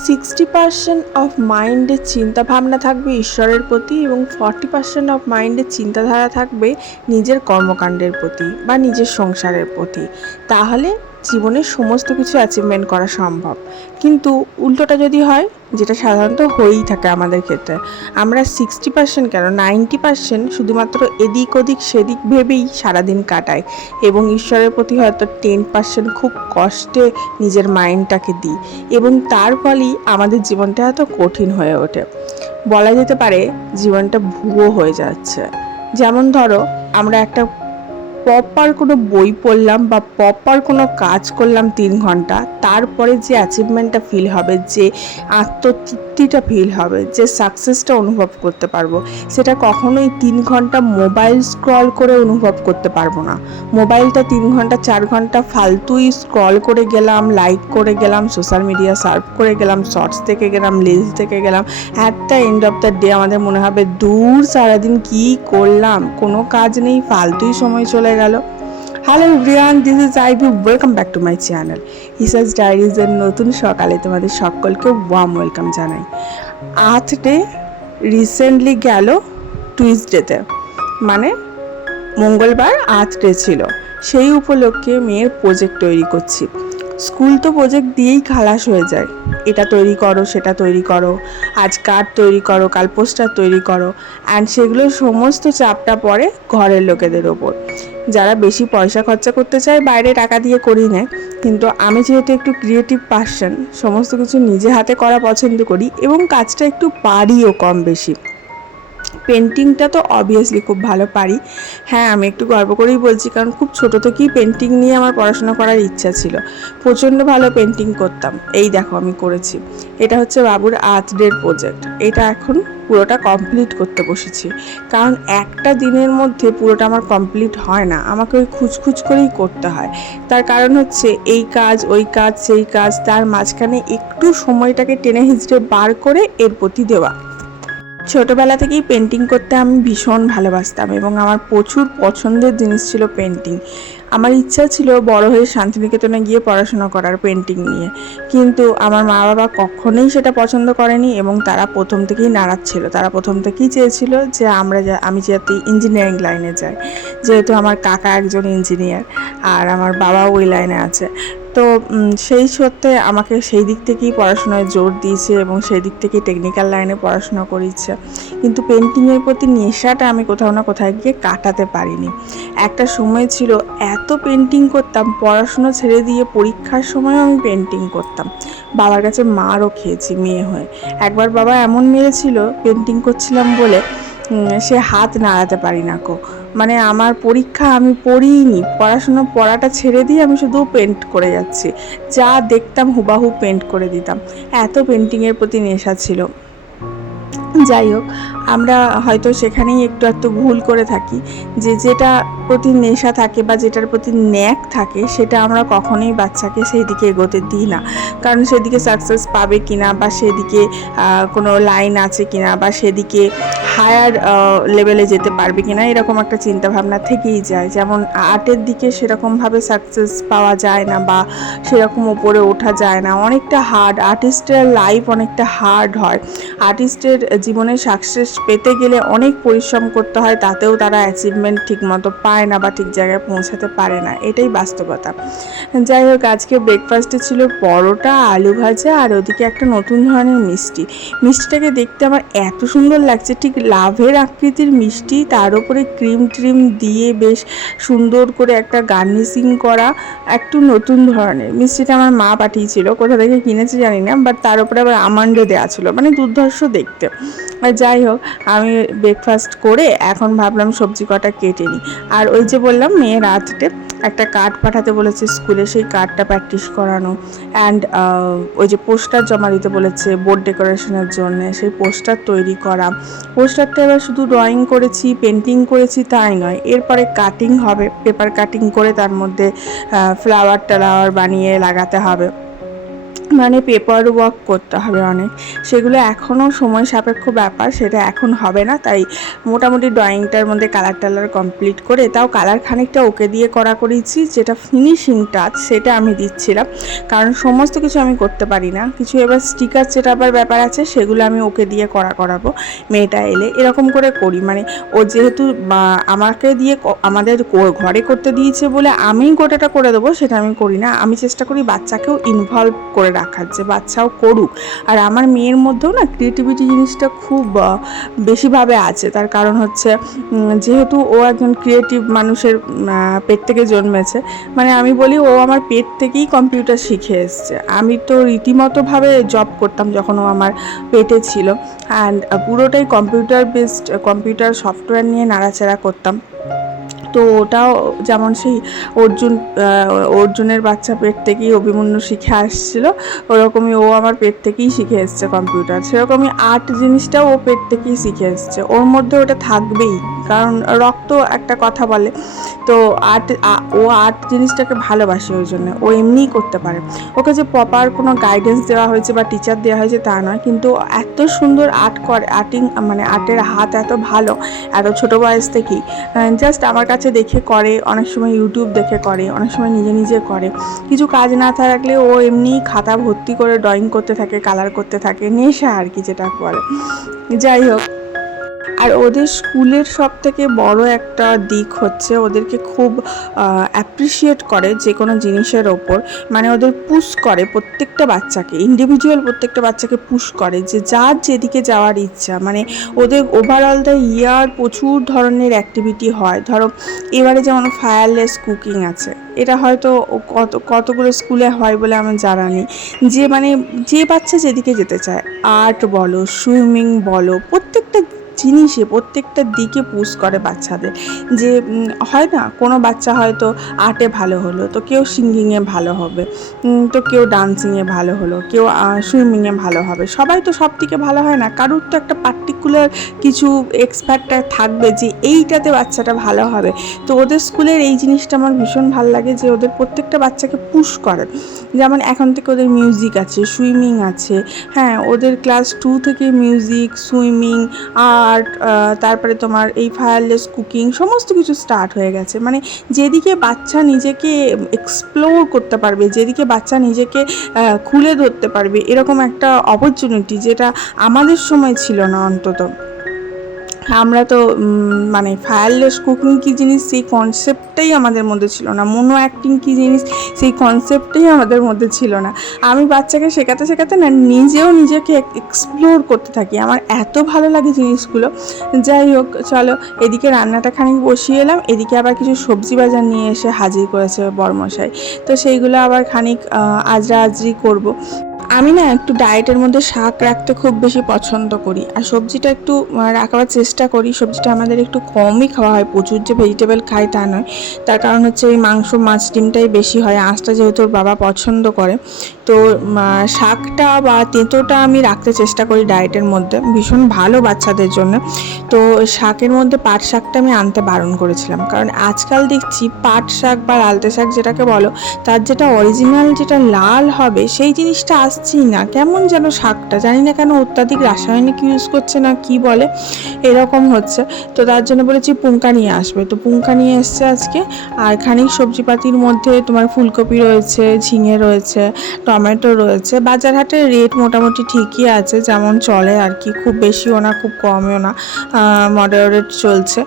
Sixty percent of মাইন্ডের চিন্তাভাবনা থাকবে ঈশ্বরের প্রতি এবং ফর্টি পার্সেন্ট অফ মাইন্ডের চিন্তাধারা থাকবে নিজের কর্মকাণ্ডের প্রতি বা নিজের সংসারের প্রতি। তাহলে জীবনের সমস্ত কিছু অ্যাচিভমেন্ট করা সম্ভব। কিন্তু উল্টোটা যদি হয়, যেটা সাধারণত হয়েই থাকে আমাদের ক্ষেত্রে, আমরা সিক্সটি পার্সেন্ট কেন নাইনটি পার্সেন্ট শুধুমাত্র এদিক ওদিক সেদিক ভেবেই সারাদিন কাটাই এবং ঈশ্বরের প্রতি হয়তো টেন পার্সেন্ট খুব কষ্টে নিজের মাইন্ডটাকে দিই এবং তার ফলেই আমাদের জীবনটা এত কঠিন হয়ে ওঠে। বলা যেতে পারে জীবনটা ভুয়ো হয়ে যাচ্ছে। যেমন ধরো, আমরা একটা প্রপার কোনো বই পড়লাম বা প্রপার কোনো কাজ করলাম তিন ঘণ্টা, তারপরে যে অ্যাচিভমেন্টটা ফিল হবে, যে আত্মতৃপ্তিটা ফিল হবে, যে সাকসেসটা অনুভব করতে পারব, সেটা কখনোই তিন ঘণ্টা মোবাইল স্ক্রল করে অনুভব করতে পারব না। মোবাইলটা তিন ঘণ্টা, চার ঘণ্টা ফালতুই স্ক্রল করে গেলাম লাইক করে গেলাম সোশ্যাল মিডিয়া সার্ভ করে গেলাম শর্টস থেকে গেলাম রিলস থেকে গেলাম at the end of the day আমাদের মনে হবে, দূর সারাদিন কি করলাম? কোনো কাজ নেই, ফালতুই সময় চলে গেল। Hello Riyan this is Ivy welcome back to my channel হিসাজ ডায়েরিজের নতুন সকালে তোমাদের সকলকে ওয়াম ওয়েলকাম জানাই। আর্থ ডে রিসেন্টলি গেল টুইসডেতে মানে মঙ্গলবার আর্থ ডে ছিল। সেই উপলক্ষে মেয়ের প্রজেক্ট তৈরি করছি। স্কুল তো প্রজেক্ট দিয়েই খালাস হয়ে যায়। এটা তৈরি করো, সেটা তৈরি করো। আজ কার্ড তৈরি করো, কাল পোস্টার তৈরি করো। অ্যান্ড সেগুলো সমস্ত চাপটা পড়ে ঘরের লোকেদের ওপর। যারা বেশি পয়সা খরচা করতে চায় বাইরে টাকা দিয়ে করি নেয়। কিন্তু আমি যেহেতু একটু ক্রিয়েটিভ পার্সন সমস্ত কিছু নিজে হাতে করা পছন্দ করি এবং কাজটা একটু পারিও কম বেশি। পেন্টিংটা তো অবভিয়াসলি খুব ভালো পারি। হ্যাঁ আমি একটু গর্ব করেই বলছি, কারণ খুব ছোট থেকেই পেন্টিং নিয়ে আমার পড়াশোনা করার ইচ্ছা ছিল। প্রচণ্ড ভালো পেন্টিং করতাম। এই দেখো আমি করেছি। এটা হচ্ছে বাবুর আর্ট ডের প্রজেক্ট এটা এখন পুরোটা কমপ্লিট করতে বসেছি। কারণ একটা দিনের মধ্যে পুরোটা আমার কমপ্লিট হয় না। আমাকে ওই খুচখুচ করেই করতে হয়। তার কারণ হচ্ছে এই কাজ, ওই কাজ, সেই কাজ, তার মাঝখানে একটু সময়টাকে টেনে হিঁচড়ে বার করে এর প্রতি দেওয়া। ছোটোবেলা থেকেই পেন্টিং করতে আমি ভীষণ ভালোবাসতাম এবং আমার প্রচুর পছন্দের জিনিস ছিল পেন্টিং আমার ইচ্ছা ছিল বড় হয়ে শান্তিনিকেতনে গিয়ে পড়াশোনা করার পেন্টিং নিয়ে। কিন্তু আমার মা বাবা কখনোই সেটা পছন্দ করেনি এবং তারা প্রথম থেকেই নারাজ ছিল তারা প্রথম থেকেই চেয়েছিল যে আমরা যা, আমি যাতে ইঞ্জিনিয়ারিং লাইনে যাই। যেহেতু আমার কাকা একজন ইঞ্জিনিয়ার আর আমার বাবা ওই লাইনে আছে। তো সেই সত্ত্বে আমাকে সেই দিক থেকেই পড়াশোনায় জোর দিয়েছে এবং সেই দিক থেকেই টেকনিক্যাল লাইনে পড়াশোনা করিয়েছে কিন্তু পেন্টিংয়ের প্রতি নেশাটা আমি কোথাও না কোথাও গিয়ে কাটাতে পারিনি। একটা সময় ছিল এত পেন্টিং করতাম, পড়াশুনো ছেড়ে দিয়ে পরীক্ষার সময়ও আমি পেন্টিং করতাম। বাবার কাছে মারও খেয়েছি মেয়ে হয়ে। একবার বাবা এমন মেরেছিল পেন্টিং করছিলাম বলে সে হাত নাড়াতে পারি না কো। মানে আমার পরীক্ষা আমি পড়িনি পড়াশুনো পড়াটা ছেড়ে দিয়ে আমি শুধু পেন্ট করে যাচ্ছি। যা দেখতাম হুবাহু পেন্ট করে দিতাম। এত পেন্টিংয়ের প্রতি নেশা ছিল। যাই হোক, আমরা হয়তো সেখানেই একটু একটু ভুল করে থাকি। যে যেটা প্রতি নেশা থাকে বা যেটার প্রতি ন্যাক থাকে, সেটা আমরা কখনোই বাচ্চাকে সেই দিকে এগোতে দিই না। কারণ সেদিকে সাকসেস পাবে কিনা বা সেদিকে কোনো লাইন আছে কিনা বা সেদিকে হায়ার লেভেলে যেতে পারবে কিনা, এরকম একটা চিন্তা ভাবনা থেকেই যায়। যেমন আর্টের দিকে সেরকমভাবে সাকসেস পাওয়া যায় না বা সেরকম ওপরে ওঠা যায় না। অনেকটা হার্ড আর্টিস্টের লাইফ অনেকটা হার্ড হয়। আর্টিস্টের জীবনে সাকসেস পেতে গেলে অনেক পরিশ্রম করতে হয়, তাতেও তারা অ্যাচিভমেন্ট ঠিকমতো পায় না বা ঠিক জায়গায় পৌঁছাতে পারে না। এটাই বাস্তবতা। যাই হোক, আজকে ব্রেকফাস্টে ছিল পরোটা, আলু ভাজা আর ওদিকে একটা নতুন ধরনের মিষ্টি। মিষ্টিটাকে দেখতে আমার এত সুন্দর লাগছে, ঠিক লাভের আকৃতির মিষ্টি, তার উপরে ক্রিম ট্রিম দিয়ে বেশ সুন্দর করে একটা গার্নিশিং করা, একটু নতুন ধরনের। মিষ্টিটা আমার মা পাঠিয়েছিল, কোথা থেকে কিনেছে জানি না বাট তার উপরে আবার আমান্ডে দেওয়া ছিল মানে দুর্ধর্ষ দেখতে। যাই হোক, আমি ব্রেকফাস্ট করে এখন ভাবলাম সবজি কটা কেটে নিই। আর ওই যে বললাম মেয়ের আর্টে একটা কার্ড পাঠাতে বলেছে স্কুলে, সেই কার্ডটা প্র্যাকটিস করানো। অ্যান্ড ওই যে পোস্টার জমা দিতে বলেছে বোর্ড ডেকোরেশনের জন্য, সেই পোস্টার তৈরি করা। পোস্টারটা এবার শুধু ড্রয়িং করেছি পেন্টিং করেছি, তাই নয়। এরপরে কাটিং হবে পেপার কাটিং করে তার মধ্যে ফ্লাওয়ার টালাওয়ার বানিয়ে লাগাতে হবে। মানে পেপার ওয়ার্ক করতে হবে অনেক। সেগুলো এখনও সময় সাপেক্ষ ব্যাপার, সেটা এখন হবে না। তাই মোটামুটি ড্রয়িংটার মধ্যে কালার টালার কমপ্লিট করে তাও কালার খানিকটা ওকে দিয়ে করা করেছি, যেটা ফিনিশিং টাচ সেটা আমি দিচ্ছিলাম। কারণ সমস্ত কিছু আমি করতে পারি না। কিছু এবার স্টিকার যেটা চেটাবার ব্যাপার আছে, সেগুলো আমি ওকে দিয়ে করা করাবো, মেয়েটা এলে। এরকম করে করি। মানে ও যেহেতু আমাকে দিয়ে আমাদের ঘরে করতে দিয়েছে বলে আমি গোটাটা করে দেবো, সেটা আমি করি না। আমি চেষ্টা করি বাচ্চাকেও ইনভলভ করে রাখার যে বাচ্চাও করুক। আর আমার মেয়ের মধ্যেও না ক্রিয়েটিভিটি জিনিসটা খুব বেশিভাবে আছে। তার কারণ হচ্ছে যেহেতু ও একজন ক্রিয়েটিভ মানুষের পেট থেকে জন্মেছে মানে আমি বলি ও আমার পেট থেকেই কম্পিউটার শিখে এসছে। আমি তো রীতিমতোভাবে জব করতাম যখন ও আমার পেটে ছিল। অ্যান্ড পুরোটাই কম্পিউটার বেসড কম্পিউটার সফটওয়্যার নিয়ে নাড়াচাড়া করতাম। তো ওটাও যেমন সেই অর্জুন অর্জুনের বাচ্চা পেট থেকেই অভিমন্যু শিখে আসছিল, ওরকমই ও আমার পেট থেকেই শিখে এসছে কম্পিউটার। সেরকমই আর্ট জিনিসটাও ও পেট থেকেই শিখে এসছে। ওর মধ্যে ওটা থাকবেই, কারণ রক্ত একটা কথা বলে, তো আর্ট ও আর্ট জিনিসটাকে ভালোবাসে ওই জন্য, ও এমনিই করতে পারে। ওকে যে প্রপার কোনো গাইডেন্স দেওয়া হয়েছে বা টিচার দেওয়া হয়েছে তা নয়, কিন্তু এত সুন্দর আর্ট করে আর্টিং মানে আর্টের হাত এত ভালো, এত ছোট বয়স থেকেই। জাস্ট আমার কাছে দেখে করে, অনেক সময় ইউটিউব দেখে করে, অনেক সময় নিজে নিজে করে। কিছু কাজ না থাকলে ও এমনি খাতা ভর্তি করে ড্রয়িং করতে থাকে কালার করতে থাকে, নেশা আর কি যেটা করে যাই হোক আর ওদের স্কুলের সব থেকে বড় একটা দিক হচ্ছে ওদেরকে খুব অ্যাপ্রিসিয়েট করে যে কোনো জিনিসের ওপর। মানে ওদের পুশ করে প্রত্যেকটা বাচ্চাকে ইন্ডিভিজুয়াল প্রত্যেকটা বাচ্চাকে পুশ করে যে যার যেদিকে যাওয়ার ইচ্ছা। মানে ওদের ওভারঅল দ্য ইয়ার প্রচুর ধরনের অ্যাক্টিভিটি হয়। ধরো, এবারে যেমন ফায়ারলেস কুকিং আছে, এটা হয়তো কত, কতগুলো স্কুলে হয় বলে আমার জানা নেই। যে মানে যে বাচ্চা যেদিকে যেতে চায় আর্ট বলো সুইমিং বলো, প্রত্যেকটা জিনিসে প্রত্যেকটা দিকে পুশ করে বাচ্চাদের। যে হয় না, কোনো বাচ্চা হয়তো আর্টে ভালো হলো, তো কেউ সিঙ্গিংয়ে ভালো হবে তো কেউ ডান্সিংয়ে ভালো হলো, কেউ সুইমিংয়ে ভালো হবে। সবাই তো সব দিকে ভালো হয় না, কারোর তো একটা পার্টিকুলার কিছু এক্সপার্টটা থাকবে যে এইটাতে বাচ্চাটা ভালো হবে। তো ওদের স্কুলের এই জিনিসটা আমার ভীষণ ভালো লাগে যে ওদের প্রত্যেকটা বাচ্চাকে পুশ করে। যেমন এখন থেকে ওদের মিউজিক আছে সুইমিং আছে হ্যাঁ ওদের ক্লাস টু থেকে মিউজিক সুইমিং আর্ট তারপরে তোমার এই ফায়ারলেস কুকিং সমস্ত কিছু স্টার্ট হয়ে গেছে। মানে যেদিকে বাচ্চা নিজেকে এক্সপ্লোর করতে পারবে, যেদিকে বাচ্চা নিজেকে খুলে ধরতে পারবে, এরকম একটা অপরচুনিটি যেটা আমাদের সময় ছিল না অন্তত। আমরা তো মানে ফায়ারলেস কুকিং কী জিনিস, সেই কনসেপ্টটাই আমাদের মধ্যে ছিল না। মনো অ্যাক্টিং কী জিনিস, সেই কনসেপ্টটাই আমাদের মধ্যে ছিল না। আমি বাচ্চাকে শেখাতে শেখাতে না, নিজেও নিজেকে এক্সপ্লোর করতে থাকি। আমার এত ভালো লাগে জিনিসগুলো। যাই হোক, চলো, এদিকে রান্নাটা খানিক বসিয়ে এলাম। এদিকে আবার কিছু সবজি বাজার নিয়ে এসে হাজির করেছে বরমশাই। তো সেইগুলো আবার খানিক আজরা আজরি করব। আমি না একটু ডায়েটের মধ্যে শাক রাখতে খুব বেশি পছন্দ করি। আর সবজিটা একটু রাখার চেষ্টা করি। সবজিটা আমাদের একটু কমই খাওয়া হয়। প্রচুর যে ভেজিটেবল খাই তা নয়। তার কারণ হচ্ছে এই মাংস, মাছ, ডিমটাই বেশি হয়। আঁচটা যেহেতু ওর বাবা পছন্দ করে। তো শাকটা বা তেঁতোটা আমি রাখতে চেষ্টা করি ডায়েটের মধ্যে। ভীষণ ভালো বাচ্চাদের জন্য। তো, শাকের মধ্যে পাট শাকটা আমি আনতে বারণ করেছিলাম। কারণ আজকাল দেখছি পাট শাক বা লালতে শাক যেটাকে বলো, তার যেটা অরিজিনাল যেটা লাল হবে, সেই জিনিসটা আসছেই না। কেমন যেন শাকটা? জানি না কেন অত্যাধিক রাসায়নিক ইউজ করছে না, কি বলে, এরকম হচ্ছে। তো, তার জন্য বলেছি পুঙ্কা নিয়ে আসবে। তো পুঙ্কা নিয়ে এসছে আজকে। আর খানিক সবজিপাতির মধ্যে তোমার ফুলকপি রয়েছে, ঝিঙে রয়েছে টমেটো রয়েছে। বাজার হাটের রেট মোটামুটি ঠিকই আছে, যেমন চলে আর কি। খুব বেশিও না, খুব কমও না মডারেট চলছে।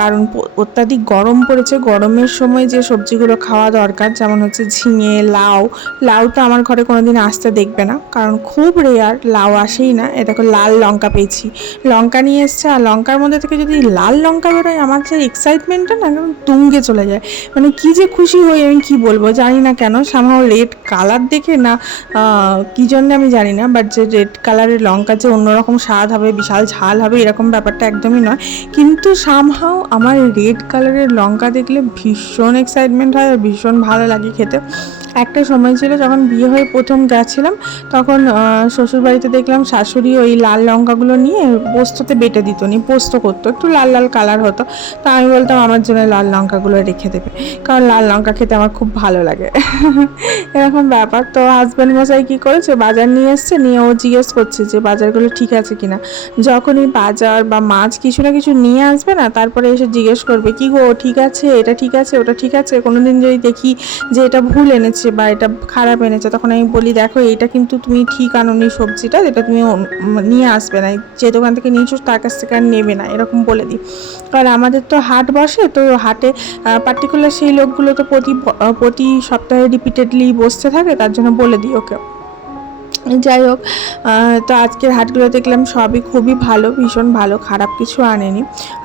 কারণ অত্যাধিক গরম পড়েছে। গরমের সময় যে সবজিগুলো খাওয়া দরকার, যেমন হচ্ছে ঝিঙে, লাউ লাউ তো আমার ঘরে কোনো দিন আসতে দেখবে না। কারণ খুব রেয়ার লাউ আসেই না। এ দেখো, লাল লঙ্কা পেয়েছি। লঙ্কা নিয়ে এসছে, আর লঙ্কার মধ্যে থেকে যদি লাল লঙ্কা বেরোয়, আমার যে এক্সাইটমেন্টটা না তুঙ্গে চলে যায়। মানে কি যে খুশি হই, আমি কি বলব? জানি না কেন সামহাও রেড কালার দেখে না কি জন্য আমি জানি না বাট যে রেড কালারের লঙ্কা যে অন্যরকম স্বাদ হবে, বিশাল ঝাল হবে, এরকম ব্যাপারটা একদমই নয়। কিন্তু সামহাও আমার রেড কালারের লঙ্কা দেখলে ভীষণ এক্সাইটমেন্ট হয় আর ভীষণ ভালো লাগে খেতে। একটা সময় ছিল যখন বিয়ে হয়ে প্রথম গেছিলাম তখন শ্বশুরবাড়িতে দেখলাম শাশুড়ি ওই লাল লঙ্কাগুলো নিয়ে পোস্ততে বেটে দিত নি পোস্ত করতো, একটু লাল লাল কালার হতো। তা আমি বলতাম, আমার জন্য লাল লঙ্কাগুলো রেখে দেবে। কারণ লাল লঙ্কা খেতে আমার খুব ভালো লাগে। এরকম ব্যাপার। তো হাজব্যান্ড মশাই কী করেছে, বাজার নিয়ে এসছে, নিয়ে ও জিজ্ঞেস করছে যে, বাজারগুলো ঠিক আছে কিনা? যখনই বাজার বা মাছ কিছু না কিছু নিয়ে আসবে না, তারপরে এসে জিজ্ঞেস করবে, কি গো, ঠিক আছে? এটা ঠিক আছে? ওটা ঠিক আছে? কোনোদিন যদি দেখি যে এটা ভুল এনেছে বা এটা খারাপ এনেছে, তখন আমি বলি, দেখো এটা কিন্তু তুমি ঠিক আনোনি সবজিটা, যেটা তুমি নিয়ে আসবে না, যে দোকান থেকে নিয়েছো তার কাছ থেকে আর নেবে না, এরকম বলে দিই। কারণ আমাদের তো হাট বসে, তো হাটে পার্টিকুলার সেই লোকগুলো তো প্রতি প্রতি সপ্তাহে রিপিটেডলি বসতে থাকে, তার জন্য বলে দিই ওকে। যাই হোক তো আজকের হাটগুলো দেখলাম সবই খুবই ভালো, ভীষণ ভালো, খারাপ কিছু আনেনি।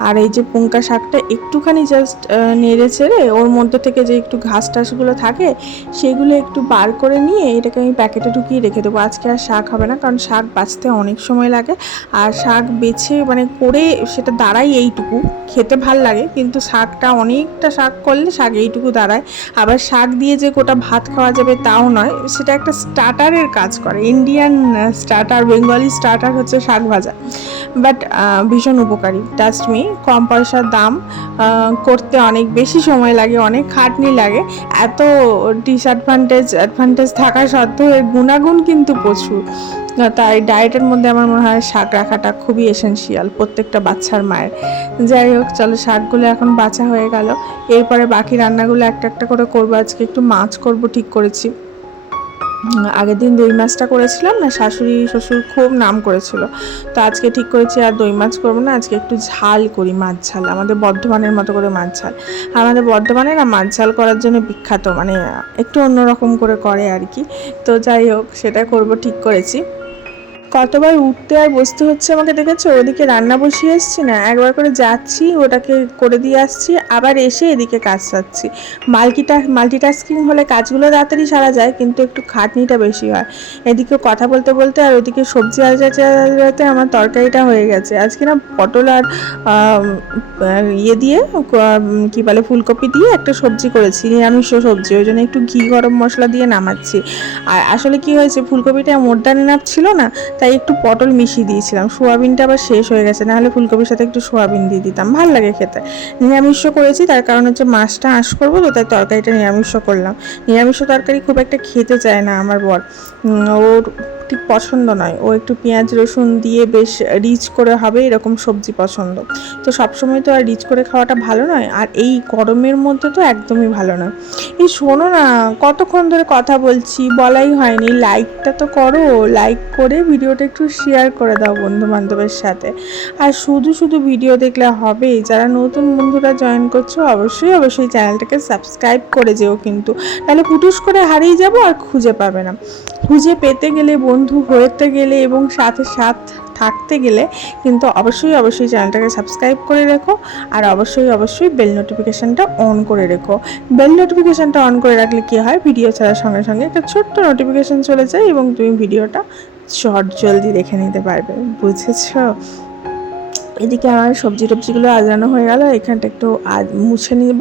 আর এই যে পুঙ্কা শাকটা একটুখানি জাস্ট নেড়ে ছেড়ে ওর মধ্যে থেকে যে একটু ঘাস টাসগুলো থাকে, সেগুলো একটু বার করে নিয়ে এটাকে আমি প্যাকেটে ঢুকিয়ে রেখে দেবো। আজকে আর শাক হবে না, কারণ শাক বাঁচতে অনেক সময় লাগে। আর শাক বেছে মানে করে সেটা দাঁড়াই এইটুকু, খেতে ভালো লাগে, কিন্তু শাকটা অনেকটা শাক করলে শাক এইটুকু দাঁড়ায়। আবার শাক দিয়ে যে গোটা ভাত খাওয়া যাবে তাও নয়, সেটা একটা স্টার্টারের কাজ করে। ইন্ডিয়ান স্টার্টার বেঙ্গলি স্টার্টার হচ্ছে শাক ভাজা। বাট ভীষণ উপকারী টাস্ট মি কম পয়সার দাম করতে অনেক বেশি সময় লাগে, অনেক খাটনি লাগে। এত ডিসঅ্যাডভান্টেজ অ্যাডভান্টেজ থাকা সত্ত্বেও এর গুণাগুণ কিন্তু প্রচুর। তাই ডায়েটের মধ্যে আমার মনে হয় শাক রাখাটা খুবই এসেনশিয়াল প্রত্যেকটা বাচ্চার মায়ের। যাই হোক, চলো শাকগুলো এখন বাছা হয়ে গেল। এরপরে বাকি রান্নাগুলো একটা একটা করে করব। আজকে একটু মাছ করব, ঠিক করেছি। আগের দিন দই মাছটা করেছিলাম না, শাশুড়ি, শ্বশুর খুব নাম করেছিল। তো আজকে ঠিক করেছি আর দই মাছ করব না, আজকে একটু ঝাল করি, মাছ ঝাল, আমাদের বর্ধমানের মতো করে মাছ ঝাল। আমাদের বর্ধমানে না মাছ ঝাল করার জন্য বিখ্যাত মানে একটু অন্যরকম করে করে আর কি। তো যাই হোক, সেটা করব, ঠিক করেছি। কতবার উঠতে আর বসতে হচ্ছে আমাকে দেখেছ? ওদিকে রান্না বসিয়ে এসছি না? একবার করে যাচ্ছি, ওটাকে করে দিয়ে আসছি, আবার এসে এদিকে কাজ সারছি। মাল্টিটা, মাল্টিটাস্কিং হলে কাজগুলো তাড়াতাড়ি সারা যায়, কিন্তু একটু খাটনিটা বেশি হয়। এদিকে কথা বলতে বলতে আর ওদিকে সবজি আলজাতে আমার তরকারিটা হয়ে গেছে। আজকে না পটল আর ইয়ে দিয়ে, কি বলে, ফুলকপি দিয়ে একটা সবজি করেছি, নিরামিষ সবজি। ওই জন্য একটু ঘি, গরম মশলা দিয়ে নামাচ্ছি। আর আসলে কি হয়েছে, ফুলকপিটা মোরদান এনাপ ছিল না, তাই একটু পটল মিশিয়ে দিয়েছিলাম। সোয়াবিনটা আবার শেষ হয়ে গেছে, নাহলে ফুলকপির সাথে একটু সোয়াবিন দিয়ে দিতাম। ভালো লাগে খেতে। নিরামিষ করেছি, তার কারণ হচ্ছে মাছটা আঁশ করব তো, তাই তরকারিটা নিরামিষ করলাম। নিরামিষ তরকারি খুব একটা খেতে চায় না আমার বর। ওর ঠিক পছন্দ নয়। ও একটু পেঁয়াজ, রসুন দিয়ে বেশ রিচ করে হবে, এরকম সবজি পছন্দ। তো সবসময় তো আর রিচ করে খাওয়াটা ভালো নয়, আর এই গরমের মধ্যে তো একদমই ভালো নয়। এই শোনো না, কতক্ষণ ধরে কথা বলছি, বলাই হয়নি। লাইকটা তো করো লাইক করে ভিডিওটা একটু শেয়ার করে দাও বন্ধু বান্ধবের সাথে। আর শুধু শুধু ভিডিও দেখলে হবে যারা নতুন বন্ধুরা জয়েন করছ, অবশ্যই অবশ্যই চ্যানেলটাকে সাবস্ক্রাইব করে যেও কিন্তু। তাহলে পুটুস করে হারিয়ে যাব আর খুঁজে পাবে না। খুঁজে পেতে গেলে, বন্ধু হতে গেলে এবং সাথে সাথ থাকতে গেলে কিন্তু অবশ্যই অবশ্যই চ্যানেলটাকে সাবস্ক্রাইব করে রেখো। আর অবশ্যই অবশ্যই বেল নোটিফিকেশানটা অন করে রেখো। বেল নোটিফিকেশানটা অন করে রাখলে কী হয়? ভিডিও ছাড়ার সঙ্গে সঙ্গে একটা ছোট্ট নোটিফিকেশান চলে যায় এবং তুমি ভিডিওটা শর্ট জলদি দেখে নিতে পারবে। বুঝেছ? এদিকে আমার সবজি টবজিগুলো আজানো হয়ে গেল, এখানটা একটু মুছে নিব।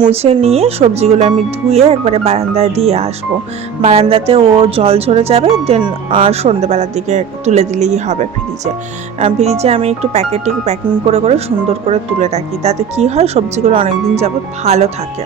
মুছে নিয়ে সবজিগুলো আমি ধুয়ে একবারে বারান্দায় দিয়ে আসব। বারান্দাতে ও জল ঝরে যাবে দেন সন্ধেবেলার দিকে তুলে দিলেই হবে ফ্রিজে ফ্রিজে আমি একটু প্যাকেটে প্যাকিং করে করে সুন্দর করে তুলে রাখি। তাতে কি হয়, সবজিগুলো অনেকদিন যাবত ভালো থাকে।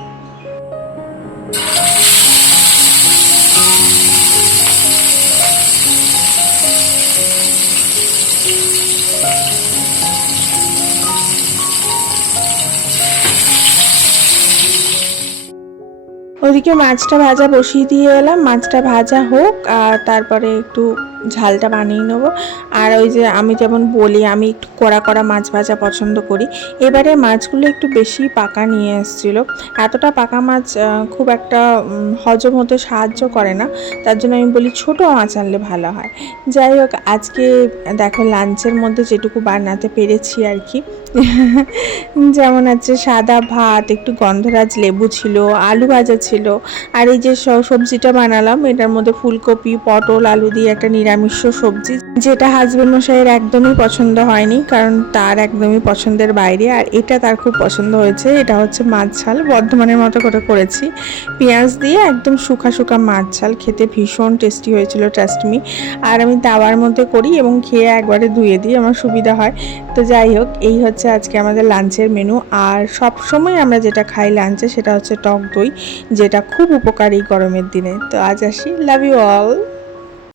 ওদিকে মাছটা ভাজা বসিয়ে দিয়ে এলাম। মাছটা ভাজা হোক আর তারপরে একটু ঝালটা বানিয়ে নেব। আর ওই যে আমি যেমন বলি, আমি একটু কড়া কড়া মাছ ভাজা পছন্দ করি। এবারে মাছগুলো একটু বেশি পাকা নিয়ে এসেছিল। এতটা পাকা মাছ খুব একটা হজম হতে সাহায্য করে না। তার জন্য আমি বলি ছোটো মাছ আনলে ভালো হয়। যাই হোক, আজকে দেখো লাঞ্চের মধ্যে যেটুকু বানাতে পেরেছি আর কি। যেমন আছে সাদা ভাত, একটু গন্ধরাজ লেবু ছিল, আলু ভাজা ছিল। আর এই যে সবজিটা বানালাম, এটার মধ্যে ফুলকপি, পটল, আলু দিয়ে একটা নিরামিষ সবজি, যেটা হাজবেন্ড মশাইয়ের একদমই পছন্দ হয়নি, কারণ তার একদমই পছন্দের বাইরে। আর এটা তার খুব পছন্দ হয়েছে, এটা হচ্ছে মাছ ঝাল। বর্ধমানের মতো করে করেছি। পেঁয়াজ দিয়ে একদম শুকা শুকা মাছ ঝাল, খেতে ভীষণ টেস্টি হয়েছিল ট্রাস্টমি আর আমি তাওয়ার মধ্যে করি এবং খেয়ে একবারে ধুয়ে দিই, আমার সুবিধা হয়। তো যাই হোক, এই হচ্ছে আজকে আমাদের লাঞ্চের মেনু আর সব সময় আমরা যেটা খাই লাঞ্চে, সেটা হচ্ছে টক দই, যেটা খুব উপকারী গরমের দিনে। তো আজ আসি লাভ ইউ অল